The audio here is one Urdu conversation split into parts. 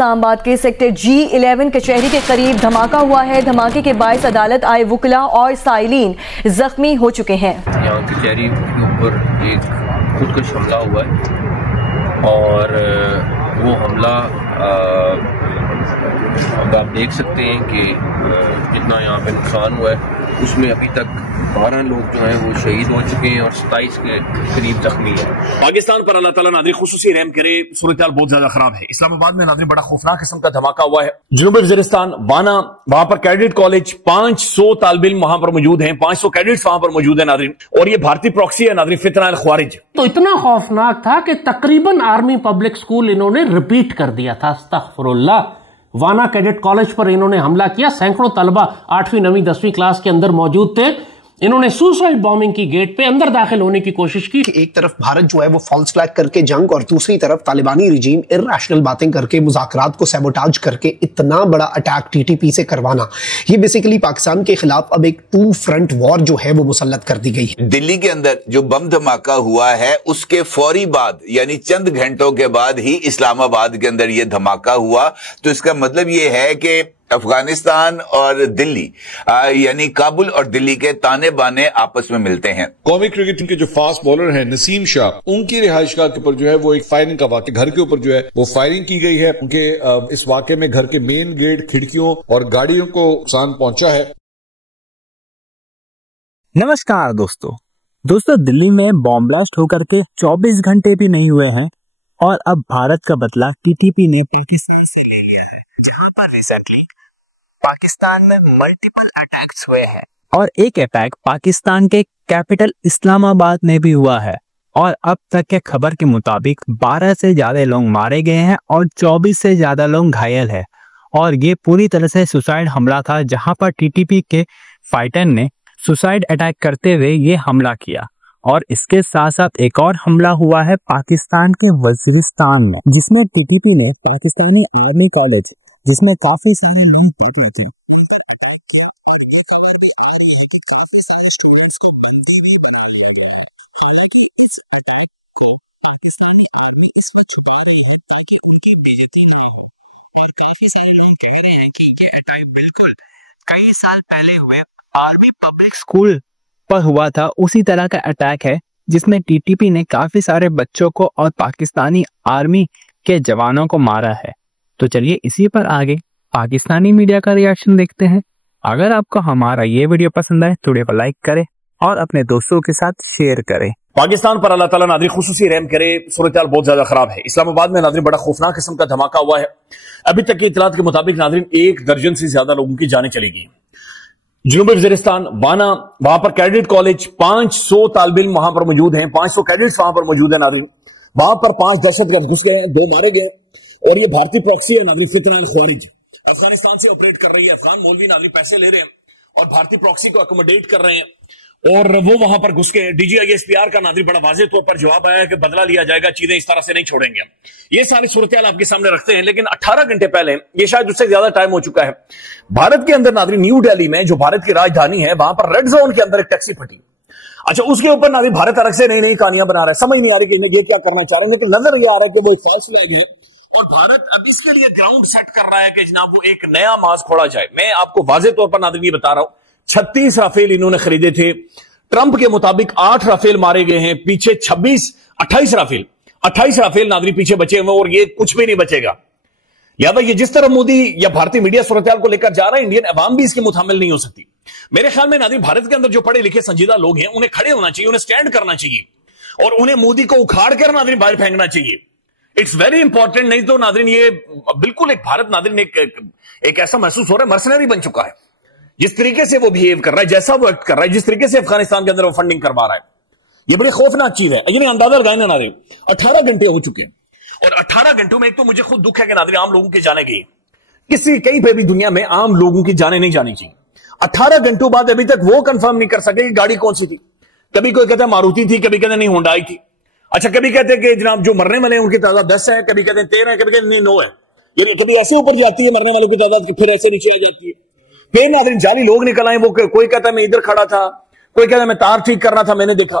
اسلام آباد کے سیکٹر G11 کچہری کے قریب دھماکہ ہوا ہے۔ دھماکے کے باعث عدالت آئے وکلا اور سائلین زخمی ہو چکے ہیں۔ یہاں کچہری کے اوپر ایک خودکش حملہ ہوا ہے اور وہ حملہ آپ دیکھ سکتے ہیں کہ جتنا یہاں پہ نقصان ہوا ہے اس میں ابھی تک 12 لوگ جو ہیں وہ شہید ہو چکے ہیں اور 27 کے قریب زخمی ہیں۔ پاکستان پر اللہ تعالیٰ ناظرین خصوصی رحم کرے، صورتحال بہت زیادہ خراب ہے۔ اسلام آباد میں ناظرین بڑا خوفناک قسم کا دھماکہ ہوا ہے۔ جنوبی وزیرستان وانا، وہاں پر کیڈٹ کالج 500 طالب علم وہاں پر موجود ہیں، 500 کیڈٹس وہاں پر موجود ہیں ناظرین، اور یہ بھارتی پراکسی ہے ناظرین، فتنہ الخوارج۔ تو اتنا خوفناک تھا کہ تقریباً آرمی پبلک سکول انہوں نے ریپیٹ کر دیا تھا۔ استغفر اللہ۔ وانا کیڈٹ کالج پر انہوں نے حملہ کیا، سینکڑوں طلبہ 8ویں 9ویں 10ویں کلاس کے اندر موجود تھے۔ انہوں نے سوسائڈ بامبنگ کی، گیٹ پہ اندر داخل ہونے کی کوشش کی۔ ایک طرف بھارت جو ہے وہ فالس فلیگ کر کے جنگ، اور دوسری طرف طالبانی رجیم ارریشنل باتیں کر کے، مذاکرات کو سیبوٹاج کر کے اتنا بڑا اٹیک TTP سے کروانا، یہ بیسیکلی پاکستان کے خلاف اب ایک 2 فرنٹ وار جو ہے وہ مسلط کر دی گئی ہے۔ دلی کے اندر جو بم دھماکہ ہوا ہے اس کے فوری بعد یعنی چند گھنٹوں کے بعد ہی اسلام آباد کے اندر یہ دھماکہ ہوا، تو اس کا مطلب یہ ہے کہ افغانستان اور دلی یعنی کابل اور دلی کے تانے بانے آپس میں ملتے ہیں۔ قومی کرکٹ ٹیم کے جو فاسٹ بالر ہیں نسیم شاہ، ان کی رہائش گاہ کے اوپر جو ہے وہ ایک فائرنگ کا واقعہ، گھر کے اوپر جو ہے وہ فائرنگ کی گئی ہے۔ ان کے اس واقعے میں گھر کے مین گیٹ، کھڑکیوں اور گاڑیوں کو نقصان پہنچا ہے۔ نمسکار دوستو، دلی میں بم بلاسٹ ہو کر کے 24 گھنٹے بھی نہیں ہوئے ہیں اور اب بھارت کا بدلہ TTP نے پاکستان سے لے لیا ہے، جہاں پر ریسنٹلی پاکستان میں ملٹیپل اٹیکس ہوئے ہیں، اور ایک اٹیک پاکستان کے کیپٹل اسلام آباد میں بھی ہوا ہے، اور اب تک کے خبر کے مطابق 12 سے زیادہ لوگ مارے گئے ہیں اور 24 سے زیادہ لوگ گھائل ہیں، اور یہ پوری طرح سے سوسائڈ حملہ تھا، جہاں پر TTP کے فائٹر نے سوسائڈ اٹیک کرتے ہوئے یہ حملہ کیا۔ اور اس کے ساتھ ساتھ ایک اور حملہ ہوا ہے پاکستان کے وزیرستان میں، جس میں TTP نے پاکستانی آرمی کالج، جس میں کافی ساری لوگ پڑھتے تھے، کئی سال پہلے ہوئے آرمی پبلک سکول پر ہوا تھا، اسی طرح کا اٹیک ہے، جس میں TTP نے کافی سارے بچوں کو اور پاکستانی آرمی کے جوانوں کو مارا ہے۔ تو چلیے اسی پر آگے پاکستانی میڈیا کا ریاکشن دیکھتے ہیں۔ اگر آپ کو ہمارا یہ ویڈیو پسند آئے تو ویڈیو کو لائک کریں اور اپنے دوستوں کے ساتھ شیئر کریں۔ پاکستان پر اللہ تعالیٰ ناظرین خصوصی رحم کرے، صورتحال بہت زیادہ خراب ہے۔ اسلام آباد میں ناظرین بڑا خوفناک قسم کا دھماکہ ہوا ہے۔ ابھی تک کی اطلاعات کے مطابق ناظرین 1 درجن سے زیادہ لوگوں کی جانیں چلی گئی۔ جنوبی وزیرستان وانا، وہاں پر کیڈٹ کالج 500 طالب علم وہاں پر موجود ہیں، 500 کیڈٹس وہاں پر موجود ہیں ناظرین۔ وہاں پر 5 دہشت گرد گھس گئے ہیں، 2 مارے گئے، اور یہ بھارتی پراکسی ہے ناظرین، فتنہ الخوارج، افغانستان سے آپریٹ کر رہی ہے۔ افغان مولوی ناظرین پیسے لے رہے ہیں اور بھارتی پراکسی کو اکوموڈیٹ کر رہے ہیں، اور وہ وہاں پر گھس کے DGISPR کا ناظرین بڑا واضح طور پر جواب آیا ہے کہ بدلہ لیا جائے گا، چیزیں اس طرح سے نہیں چھوڑیں گے۔ یہ ساری صورتحال آپ کے سامنے رکھتے ہیں، لیکن 18 گھنٹے پہلے، یہ شاید اس سے زیادہ ٹائم ہو چکا ہے، بھارت کے اندر ناظرین نیو دہلی میں جو بھارت کی راجدھانی ہے، وہاں پر ریڈ زون کے اندر ایک ٹیکسی پھٹی۔ اچھا، اس کے اوپر ناظرین بھارت الگ سے نئی نئی کہانیاں بنا رہا ہے، سمجھ نہیں آ رہی کہ یہ کیا کرنا چاہ رہے ہیں، لیکن نظر یہ آ رہا ہے کہ وہ ایک فالس فلیگ ہے، اور بھارت اب اس کے لیے گراؤنڈ سیٹ کر رہا ہے کہ جناب وہ ایک نیا ماس کھولا جائے۔ میں آپ کو واضح طور پر ناظرین یہ بتا رہا ہوں، 36 رافیل انہوں نے خریدے تھے، ٹرمپ کے مطابق 8 رافیل مارے گئے ہیں، پیچھے 28 رافیل ناظرین پیچھے بچے ہوئے، اور یہ کچھ بھی نہیں بچے گا۔ لہٰذا یہ جس طرح مودی یا بھارتی میڈیا صورتحال کو لے کر جا رہا ہے، انڈین عوام بھی اس کی متحمل نہیں ہو سکتی۔ میرے خیال میں ناظرین بھارت کے اندر جو پڑھے لکھے سنجیدہ لوگ ہیں، انہیں کھڑے ہونا چاہیے، انہیں سٹینڈ کرنا چاہیے، اور انہیں مودی کو اکھاڑ کر ناظرین باہر پھینکنا چاہیے۔ اٹس ویری امپورٹنٹ، نہیں تو ناظرین یہ بالکل ایک بھارت ناظرین ایک ایسا محسوس ہو رہا ہے مرسنری بن چکا ہے، جس طریقے سے وہ بہیو کر رہا ہے، جیسا وہ ایکٹ کر رہا ہے، جس طریقے سے افغانستان کے اندر وہ فنڈنگ کروا رہا ہے، یہ بڑی خوفناک چیز ہے۔ یعنی اندازہ لگائیں نا ناظرین، 18 گھنٹے ہو چکے ہیں، اور 18 گھنٹوں میں ایک تو مجھے خود دکھ ہے کہ ناظرین عام لوگوں کی جانیں گئی، کہیں پہ بھی دنیا میں عام لوگوں کی جانیں نہیں جانی چاہیے۔ 18 گھنٹوں بعد ابھی تک وہ کنفرم نہیں کر سکے کہ گاڑی کون سی تھی۔ کبھی کوئی کہتا ہے ماروتی تھی، کبھی کہتے ہیں نہیں ہونڈائی تھی۔ اچھا، کبھی کہتے ہیں کہ جناب جو مرنے والے ہیں ان کی تعداد 10 ہے، کبھی کہتے ہیں 13 ہے، کبھی کہتے ہیں نہیں 9 ہے۔ یعنی کبھی ایسے اوپر جاتی ہے مرنے والوں کی تعداد کہ پھر ایسے نیچے آ جاتی ہے۔ پھر ناظرین جعلی لوگ نکل آئے، وہ کوئی کہتا ہے میں ادھر کھڑا تھا، کوئی کہتا ہے میں تار ٹھیک کرنا تھا، میں نے دیکھا،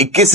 21